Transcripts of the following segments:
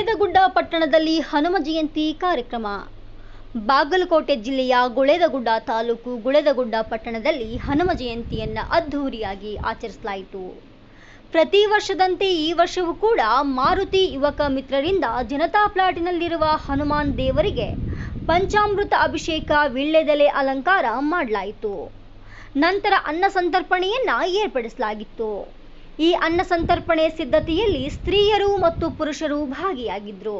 ಗುಳೇದಗುಡ್ಡ ಪಟ್ಟಣದಲ್ಲಿ ಹನುಮ ಜಯಂತಿ ಕಾರ್ಯಕ್ರಮ. ಬಾಗಲಕೋಟೆ ಜಿಲ್ಲೆಯ ಗುಳೇದಗುಡ್ಡ ತಾಲೂಕು ಗುಳೇದಗುಡ್ಡ ಪಟ್ಟಣದಲ್ಲಿ ಹನುಮ ಜಯಂತಿಯನ್ನು ಅದ್ಧೂರಿಯಾಗಿ ಆಚರಿಸಲಾಯಿತು. ಪ್ರತಿ ವರ್ಷದಂತೆ ಈ ವರ್ಷವೂ ಕೂಡ ಮಾರುತಿ ಯುವಕ ಮಿತ್ರರಿಂದ ಜನತಾ ಪ್ಲಾಟಿನಲ್ಲಿರುವ ಹನುಮಾನ್ ದೇವರಿಗೆ ಪಂಚಾಮೃತ ಅಭಿಷೇಕ, ವೀಳ್ಯದೆಲೆ ಅಲಂಕಾರ ಮಾಡಲಾಯಿತು. ನಂತರ ಅನ್ನ ಸಂತರ್ಪಣೆಯನ್ನ ಏರ್ಪಡಿಸಲಾಗಿತ್ತು. ಈ ಅನ್ನ ಸಂತರ್ಪಣೆ ಸಿದ್ಧತೆಯಲ್ಲಿ ಸ್ತ್ರೀಯರು ಮತ್ತು ಪುರುಷರು ಭಾಗಿಯಾಗಿದ್ದರು.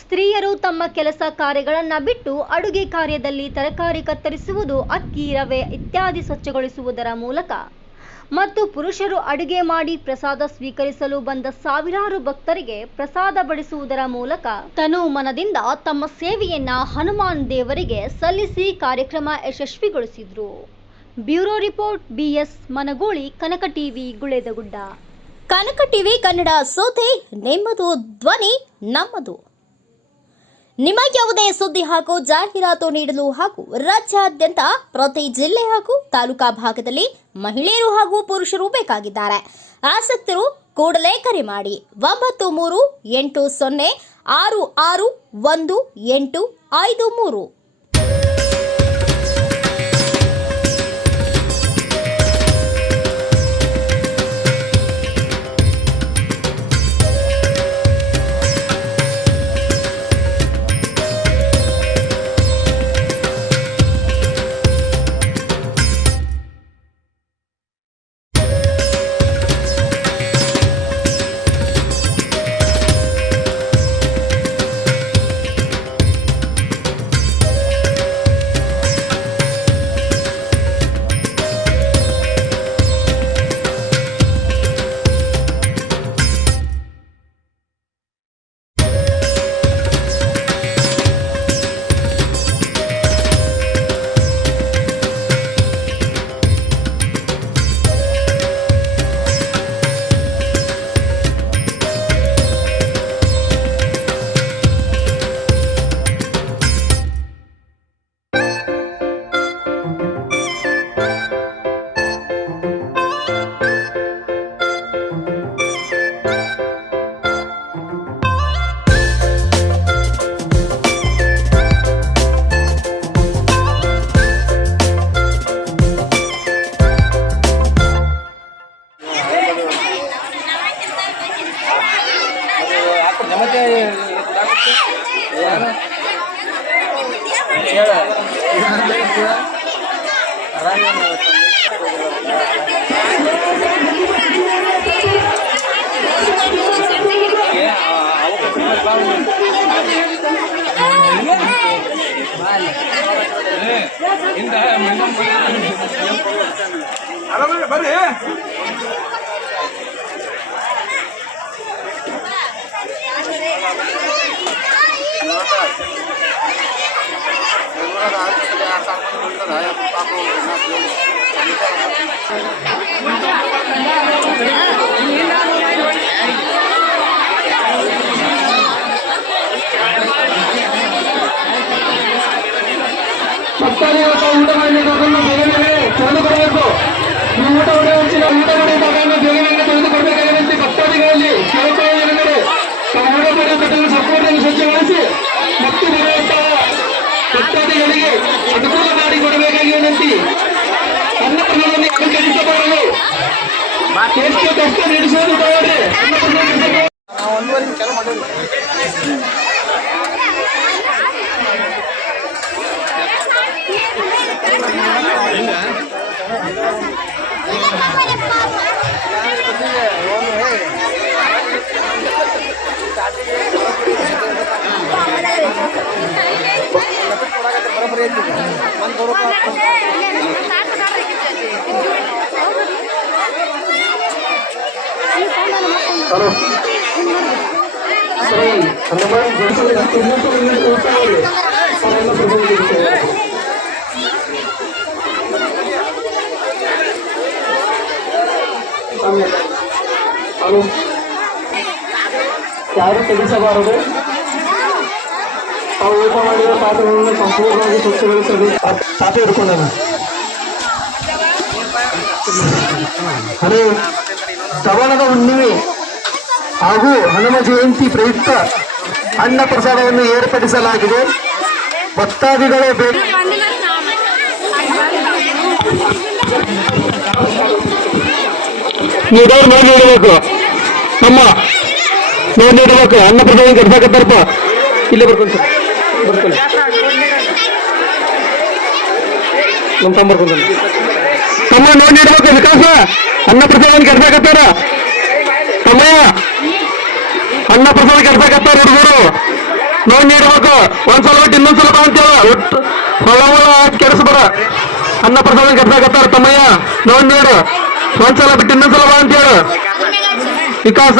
ಸ್ತ್ರೀಯರು ತಮ್ಮ ಕೆಲಸ ಕಾರ್ಯಗಳನ್ನು ಬಿಟ್ಟು ಅಡುಗೆ ಕಾರ್ಯದಲ್ಲಿ ತರಕಾರಿ ಕತ್ತರಿಸುವುದು, ಅಕ್ಕಿ, ರವೆ ಇತ್ಯಾದಿ ಸ್ವಚ್ಛಗೊಳಿಸುವುದರ ಮೂಲಕ ಮತ್ತು ಪುರುಷರು ಅಡುಗೆ ಮಾಡಿ ಪ್ರಸಾದ ಸ್ವೀಕರಿಸಲು ಬಂದ ಸಾವಿರಾರು ಭಕ್ತರಿಗೆ ಪ್ರಸಾದ ಬಡಿಸುವುದರ ಮೂಲಕ ತನು ಮನದಿಂದ ತಮ್ಮ ಸೇವೆಯನ್ನ ಹನುಮಾನ್ ದೇವರಿಗೆ ಸಲ್ಲಿಸಿ ಕಾರ್ಯಕ್ರಮ ಯಶಸ್ವಿಗೊಳಿಸಿದ್ರು. ಬ್ಯೂರೋ ರಿಪೋರ್ಟ್ BS ಮನಗೋಳಿ, ಕನಕ ಟಿವಿ, ಗುಳೇದಗುಡ್ಡ. ಕನಕ ಟಿವಿ ಕನ್ನಡ ಸೋತೆ ನಿಮ್ಮದು, ಧ್ವನಿ ನಮ್ಮದು. ನಿಮಗೆ ಯಾವುದೇ ಸುದ್ದಿ ಹಾಗೂ ಜಾಹೀರಾತು ನೀಡಲು ಹಾಗೂ ರಾಜ್ಯಾದ್ಯಂತ ಪ್ರತಿ ಜಿಲ್ಲೆ ಹಾಗೂ ತಾಲೂಕಾ ಭಾಗದಲ್ಲಿ ಮಹಿಳೆಯರು ಹಾಗೂ ಪುರುಷರು ಬೇಕಾಗಿದ್ದಾರೆ. ಆಸಕ್ತರು ಕೂಡಲೇ ಕರೆ ಮಾಡಿ 9380661853. ಊಟ ಮಾಡಲಿಕ್ಕೆ ತೆಗೆದುಕೊಡಬೇಕು. ನೀವು ಊಟ ಊಟ ಬೇಗನೆ ತೆಗೆದುಕೊಡಬೇಕಾಗಿರುತ್ತೆ. ಭಕ್ತಾದಿಗಳಲ್ಲಿ ಕೇಳ್ಕೊಳ್ಳುವುದೆಂದರೆ ಊಟ ಪಡೆಯುವ ಸಂಪೂರ್ಣ ಸ್ವಚ್ಛಗೊಳಿಸಿ ಮತ್ತು ಬರುವಂತಹ ಭಕ್ತಾದಿಗಳಿಗೆ ಅನುಕೂಲ ಮಾಡಿಕೊಡಬೇಕಾಗಿ ವಿನಂತಿ. ಅನ್ನಪ್ರಸಾದವನ್ನು ಅನುಕರಿಸಬಾರದು. ಎಷ್ಟು ಕಷ್ಟ ನಡೆಸುವುದು ತಗೊಳ್ಳಿ. ಹಲೋ ಹಲೋ, ಯಾರು ತೆಗೆಸಬಾರದು. ತಾವು ಊಟ ಮಾಡಿದ ಪಾತ್ರೆಗಳನ್ನು ಸಂಪೂರ್ಣವಾಗಿ ಸ್ವಚ್ಛಗೊಳಿಸಬೇಕು. ಪಾತ್ರೆ ಹಿಡ್ಕೊಂಡ ಹಲೋ, ಶ್ರವಣದ ಹುಣ್ಣಿಮೆ ಹಾಗೂ ಹನುಮ ಜಯಂತಿ ಪ್ರಯುಕ್ತ ಅನ್ನ ಪ್ರಸಾದವನ್ನು ಏರ್ಪಡಿಸಲಾಗಿದೆ. ಭಕ್ತಾದಿಗಳೇ ಬೇಡಿ ನೀಡೋರು ನೋಡಿ ನೀಡಬೇಕು. ನಮ್ಮ ನೋಡಿ ನೀಡಬೇಕು. ಅನ್ನ ಪ್ರಸಾದ ಕಟ್ಸಾಕತ್ತಾರಪ್ಪ. ಇಲ್ಲೇ ಬರ್ಕೊಂತ ಬರ್ಕೊಳ್ಳಿ. ನಮ್ಮ ತಮ್ಮ ಬರ್ಕೊಂತ ತಮ್ಮ ನೋಡಿ ನೀಡಬೇಕು. ವಿಕಾಸ ಅನ್ನ ಪ್ರಸಾದ ಕಟ್ಸಾಕತ್ತಾರ. ತಮ್ಮಯ್ಯ ಅನ್ನ ಪ್ರಸಾದ ಕಟ್ಸಾಕತ್ತಾರ. ಹುಡುಗರು ನೋಡಿ ನೀಡಬೇಕು. ಒಂದ್ಸಲ ಬಿಟ್ಟು ಇನ್ನೊಂದ್ಸಲ ಬಾ ಅಂತೇಳ. ಒಟ್ಟು ಹೊಳ ಹೊಳ ಕೆಡಿಸ್ಬೇಡ. ಅನ್ನ ಪ್ರಸಾದ ಕಟ್ಸಾಕತ್ತಾರ. ತಮ್ಮಯ್ಯ ನೋಡಿ ನೀಡು. ಒಂದ್ಸಲ ಬಿಟ್ಟು ಇನ್ನೊಂದ್ಸಲ ಬಾ ಅಂತೇಳು. ವಿಕಾಸ